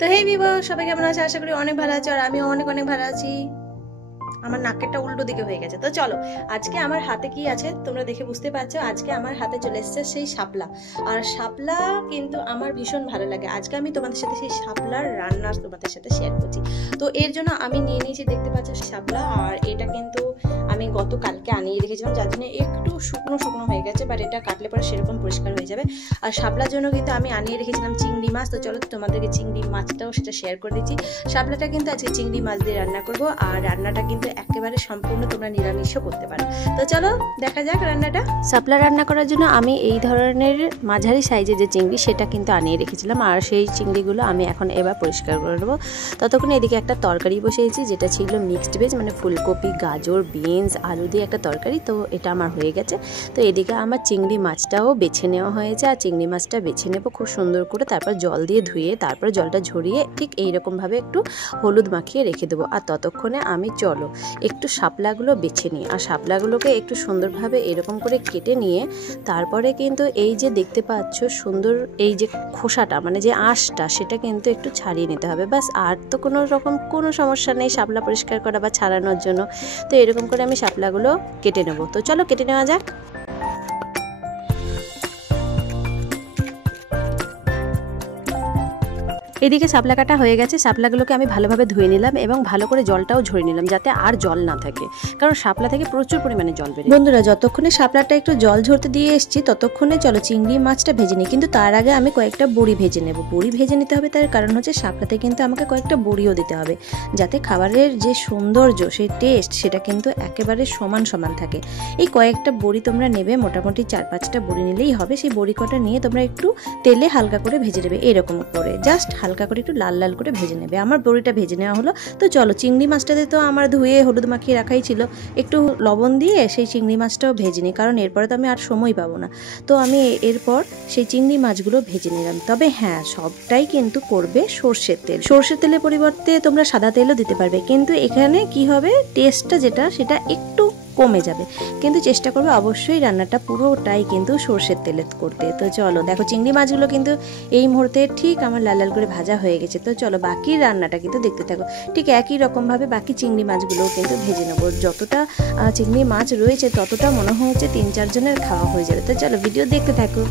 তো হেই ভিভো, সবাই কেমন আছে? আশা করি অনেক ভালো আছে। আর আমিও অনেক অনেক ভালো আছি। আমার নাকেরটা উল্টো দিকে হয়ে গেছে। তো চলো, আজকে আমার হাতে কি আছে তোমরা দেখে বুঝতে পারছো। আজকে আমার হাতে চলে এসেছে সেই শাপলা। আর শাপলা কিন্তু আমার ভীষণ ভালো লাগে। আজকে আমি তোমাদের সাথে সেই শাপলার রান্না তোমাদের সাথে শেয়ার করছি। তো এর জন্য আমি নিয়ে নিয়েছি, দেখতে পাচ্ছ, শাপলা। আর এটা কিন্তু আমি গতকালকে আনিয়ে রেখেছিলাম, যার জন্য একটু শুকনো শুকনো হয়ে গেছে, বাট এটা কাটলে পরে সেরকম পরিষ্কার হয়ে যাবে। আর শাপলার জন্য কিন্তু আমি আনিয়ে রেখেছিলাম চিংড়ি মাছ। তো চলো তোমাদেরকে চিংড়ি মাছটাও সেটা শেয়ার করে দিচ্ছি। শাপলাটা কিন্তু আজকে চিংড়ি মাছ দিয়ে রান্না করবো। আর রান্নাটা কিন্তু একেবারে সম্পূর্ণ তোমরা নিরামিষও করতে পারো। তো চলো দেখা যাক রান্নাটা। শাপলা রান্না করার জন্য আমি এই ধরনের মাঝারি সাইজের যে চিংড়ি সেটা কিন্তু আনিয়ে রেখেছিলাম। আর সেই চিংড়িগুলো আমি এখন এবার পরিষ্কার করে নেবো। ততক্ষণে এদিকে একটা তরকারি বসিয়েছি, যেটা ছিল মিক্সড ভেজ, মানে ফুলকপি, গাজর, বিনস, আলু দিয়ে একটা তরকারি। তো এটা আমার হয়ে গেছে। তো এদিকে আমার চিংড়ি মাছটাও বেছে নেওয়া হয়েছে। আর চিংড়ি মাছটা বেছে নেবো খুব সুন্দর করে, তারপর জল দিয়ে ধুয়ে তারপর জলটা ঝরিয়ে ঠিক এইরকমভাবে একটু হলুদ মাখিয়ে রেখে দেবো। আর ততক্ষণে আমি চলো একটু শাপলাগুলো বেছে নিই। আর শাপলাগুলোকে একটু সুন্দরভাবে এরকম করে কেটে নিয়ে তারপরে কিন্তু এই যে দেখতে পাচ্ছ সুন্দর এই যে খোসাটা, মানে যে আঁশটা, সেটা কিন্তু একটু ছাড়িয়ে নিতে হবে। বাস, আর তো কোনো সমস্যা নেই শাপলা পরিষ্কার করা বা ছাড়ানোর জন্য। তো এরকম করে আমি শাপলাগুলো কেটে নেব। তো চলো কেটে নেওয়া যাক। এদিকে শাপলা কাটা হয়ে গেছে। শাপলাগুলোকে আমি ভালোভাবে ধুয়ে নিলাম এবং ভালো করে জলটাও ঝরিয়ে নিলাম, যাতে আর জল না থাকে, কারণ শাপলা থেকে প্রচুর পরিমাণে জল বেরোয়। বন্ধুরা, যতক্ষণে শাপলাটা একটু জল ঝরতে দিয়ে এসেছি ততক্ষণে চলো চিংড়ি মাছটা ভেজে নিই। কিন্তু তার আগে আমি কয়েকটা বড়ি ভেজে নেব। বড়ি ভেজে নিতে হবে, তার কারণ হচ্ছে শাপলাতে কিন্তু আমাকে কয়েকটা বড়িও দিতে হবে, যাতে খাবারের যে সৌন্দর্য, সেই টেস্ট, সেটা কিন্তু একেবারে সমান সমান থাকে। এই কয়েকটা বড়ি তোমরা নেবে, মোটামুটি 4-5টা বড়ি নিলেই হবে। সেই বড়ি কটা নিয়ে তোমরা একটু তেলে হালকা করে ভেজে নেবে, এরকম করে জাস্ট হালকা করে একটু লাল লাল করে ভেজে নেবে। আমার বড়িটা ভেজে নেওয়া হলো। তো চলো, চিংড়ি মাছটাতে তো আমার ধুয়ে হলুদ মাখিয়ে রাখাই ছিল, একটু লবণ দিয়ে সেই চিংড়ি মাছটাও ভেজে নিই, কারণ এরপরে তো আমি আর সময় পাবো না। তো আমি এরপর সেই চিংড়ি মাছগুলো ভেজে নিলাম। তবে হ্যাঁ, সবটাই কিন্তু করবে সর্ষের তেল। সর্ষের তেলের পরিবর্তে তোমরা সাদা তেলও দিতে পারবে, কিন্তু এখানে কি হবে, টেস্টটা যেটা সেটা একটু কমে যাবে। কিন্তু চেষ্টা করবে অবশ্যই রান্নাটা পুরোটাই কিন্তু সর্ষের তেলে করতে। তো চলো দেখো, চিংড়ি মাছগুলো কিন্তু এই মুহূর্তে ঠিক আমার লাল লাল করে ভাজা হয়ে গেছে। তো চলো বাকি রান্নাটা কিন্তু দেখতে থাকো। ঠিক একই রকমভাবে বাকি চিংড়ি মাছগুলোও কিন্তু ভেজে নেবো। যতটা চিংড়ি মাছ রয়েছে ততটা মনে হচ্ছে 3-4 জনের খাওয়া হয়ে যাবে। তো চলো ভিডিও দেখতে থাকো।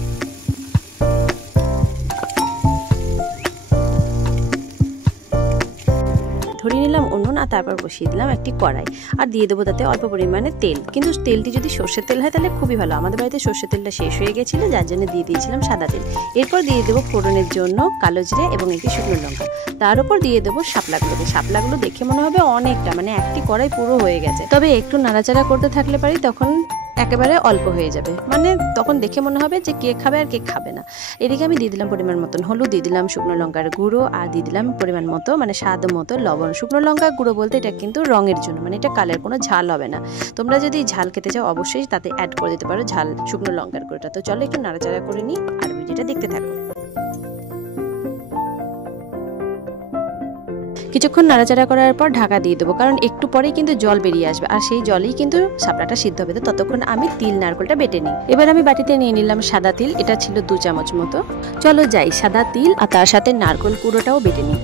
ধরিয়ে নিলাম উনুন, আর তারপর বসিয়ে দিলাম একটি কড়াই, আর দিয়ে দেবো তাতে অল্প পরিমাণে তেল। কিন্তু তেলটি যদি সর্ষের তেল হয় তাহলে খুবই ভালো। আমাদের বাড়িতে সর্ষের তেলটা শেষ হয়ে গেছিলো, যার জন্য দিয়ে দিয়েছিলাম সাদা তেল। এরপর দিয়ে দেবো ফোড়নের জন্য কালো জিরে এবং একটি শুকনো লঙ্কা। তার উপর দিয়ে দেবো শাপলাগুলোকে। শাপলাগুলো দেখে মনে হবে অনেকটা, মানে একটি কড়াই পুরো হয়ে গেছে। তবে একটু নাড়াচাড়া করতে থাকলে পারি, তখন একেবারে অল্প হয়ে যাবে, মানে তখন দেখে মনে হবে যে কে খাবে আর কে খাবে না। এদিকে আমি দিয়ে দিলাম পরিমাণ মতন হলুদ, দিয়ে দিলাম শুকনো লঙ্কার গুঁড়ো, আর দিয়ে দিলাম পরিমাণ মতো, মানে স্বাদ মতো লবণ। শুকনো লঙ্কা গুঁড়ো বলতে এটা কিন্তু রঙের জন্য, মানে এটা কালার, কোনো ঝাল হবে না। তোমরা যদি ঝাল খেতে চাও অবশ্যই তাতে অ্যাড করে দিতে পারো ঝাল শুকনো লঙ্কার গুঁড়োটা। তো চলো একটু নাড়াচাড়া করে নিই আর ভিডিওটা দেখতে থাকো। কিছুক্ষণ নাড়াচাড়া করার পর ঢাকা দিয়ে দেবো, কারণ একটু পরেই কিন্তু জল বেরিয়ে আসবে, আর সেই জলেই কিন্তু শাপলাটা সিদ্ধ হবে। তো ততক্ষণ আমি তিল নারকেলটা বেটে নিই। এবার আমি বাটিতে নিয়ে নিলাম সাদা তিল, এটা ছিল 2 চামচ মতো। চলো যাই সাদা তিল আর তার সাথে নারকেল কুড়োটাও বেটে নিই।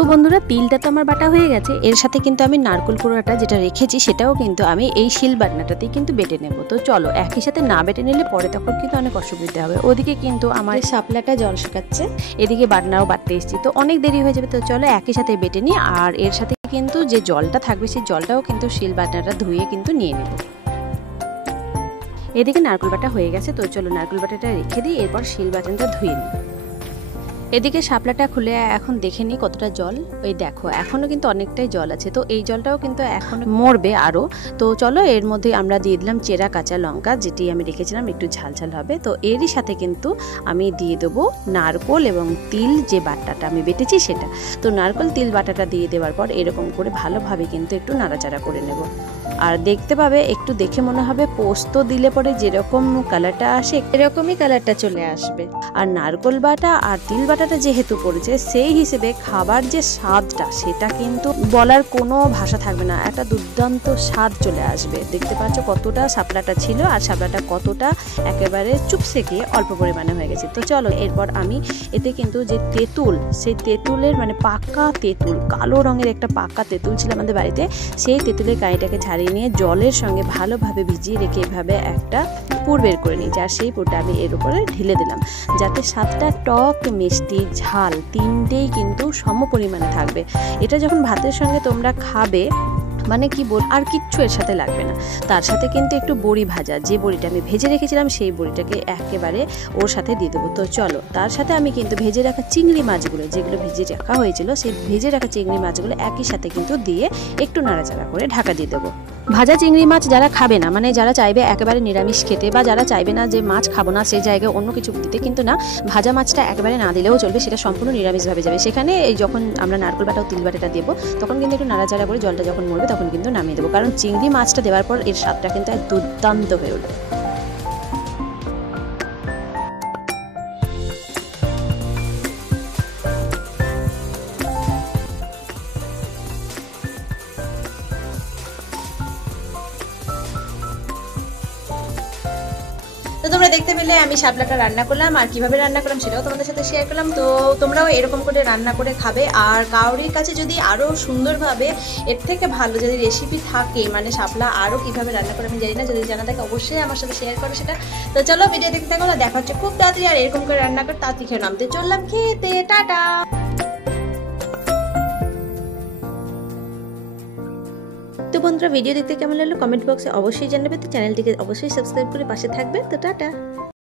তো বন্ধুরা, তিলটা তো আমার বাটা হয়ে গেছে। এর সাথে কিন্তু আমি নারকেল কুড়োটা যেটা রেখেছি সেটাও কিন্তু আমি এই শিল বাটনাটাতেই কিন্তু বেটে নেব। তো চলো, একই সাথে না বেটে নিলে পরে তখন কিন্তু অনেক অসুবিধা হবে। ওদিকে কিন্তু আমার শাপলাটা জল শুকাচ্ছে, এদিকে বাটনাও বাটতে এসেছি, তো অনেক দেরি হয়ে যাবে। তো চলো একই সাথে বেটে নিই। আর এর সাথে কিন্তু যে জলটা থাকবে সেই জলটাও কিন্তু শিল বাটনাটা ধুয়ে কিন্তু নিয়ে নেব। এদিকে নারকেল বাটা হয়ে গেছে। তো চলো নারকেল বাটাটা রেখে দিই, এরপর শিল বাটনাটা ধুয়ে নিই। এদিকে শাপলাটা খুলে এখন দেখে নিই কতটা জল। ওই দেখো, এখনো কিন্তু অনেকটাই জল আছে। তো এই জলটাও কিন্তু এখন মরবে আরো। তো চলো এর মধ্যে আমরা দিয়ে দিলাম চেরা কাঁচা লঙ্কা, যেটি আমি রেখেছিলাম একটু ঝাল ঝাল হবে। তো এরই সাথে কিন্তু আমি দিয়ে দেবো নারকেল এবং তিল, যে বাটাটা আমি বেটেছি সেটা। তো নারকেল তিল বাটাটা দিয়ে দেওয়ার পর এরকম করে ভালোভাবে কিন্তু একটু নাড়াচাড়া করে নেব। আর দেখতে পাবে, একটু দেখে মনে হবে পোস্ত দিলে পরে যেরকম কালারটা আসে এরকমই কালারটা চলে আসবে। আর নারকেল বাটা আর তিল বাটা বাটাটা যেহেতু পড়েছে সেই হিসেবে খাবার যে স্বাদটা সেটা কিন্তু বলার কোনো ভাষা থাকবে না, একটা দুর্দান্ত স্বাদ চলে আসবে। দেখতে পাচ্ছ কতটা শাপলাটা ছিল আর শাপলাটা কতটা একেবারে চুপসে গিয়ে অল্প পরিমাণে হয়ে গেছে। তো চলো এরপর আমি এতে কিন্তু যে তেঁতুল, সেই তেঁতুলের মানে পাকা তেঁতুল, কালো রঙের একটা পাকা তেঁতুল ছিল আমাদের বাড়িতে, সেই তেঁতুলের কাঁইটাকে ছাড়িয়ে নিয়ে জলের সঙ্গে ভালোভাবে ভিজিয়ে রেখে এভাবে একটা পুর বের করে নিয়েছি। আর সেই পুরটা আমি এর উপরে ঢেলে দিলাম, যাতে স্বাদটা টক মিষ্টি ঝাল তিনটেই কিন্তু সম পরিমাণে থাকবে। এটা যখন ভাতের সঙ্গে তোমরা খাবে মানে কি বল, আর কিচ্ছু এর সাথে লাগবে না। তার সাথে কিন্তু একটু বড়ি ভাজা, যে বড়িটা আমি ভেজে রেখেছিলাম সেই বড়িটাকে একেবারে ওর সাথে দিয়ে দেবো। তো চলো তার সাথে আমি কিন্তু ভেজে রাখা চিংড়ি মাছগুলো, যেগুলো ভেজে রাখা হয়েছিল সেই ভেজে রাখা চিংড়ি মাছগুলো একই সাথে কিন্তু দিয়ে একটু নাড়াচাড়া করে ঢাকা দিয়ে দেবো। ভাজা চিংড়ি মাছ যারা খাবে না, মানে যারা চাইবে একেবারে নিরামিষ খেতে বা যারা চাইবে না যে মাছ খাবো না সেই জায়গায় অন্য কিছু দিতে, কিন্তু না, ভাজা মাছটা একেবারে না দিলেও চলবে, সেটা সম্পূর্ণ নিরামিষভাবে যাবে। সেখানে এই যখন আমরা নারকেল বাটা ও তিল বাটাটা দেবো তখন কিন্তু একটু নাড়াচাড়া করে জলটা যখন মরবে তখন কিন্তু নামিয়ে দেবো, কারণ চিংড়ি মাছটা দেওয়ার পর এর স্বাদটা কিন্তু এক দুর্দান্ত হয়ে উঠবে। তো তোমরা দেখতে পেলে আমি শাপলাটা রান্না করলাম, আর কিভাবে রান্না করলাম সেটাও তোমাদের সাথে শেয়ার করলাম। তো তোমরাও এরকম করে রান্না করে খাবে। আর কাউরির কাছে যদি আরও সুন্দরভাবে এর থেকে ভালো যদি রেসিপি থাকে, মানে শাপলা আরও কীভাবে রান্না করে আমি জানি না, যদি জানা থাকে অবশ্যই আমার সাথে শেয়ার করো সেটা। তো চলো ভিডিও দেখতে থাকো, দেখা হচ্ছে খুব তাড়াতাড়ি। আর এরকম করে রান্না করে তাড়াতাড়ি খেয়ে নামতে চললাম খেতে। টাটা। তো বন্ধুরা ভিডিও দেখতে কেমন লাগলো কমেন্ট বক্সে অবশ্যই জানাবে। তো চ্যানেলটিকে অবশ্যই সাবস্ক্রাইব করে পাশে থাকবে। তো টাটা।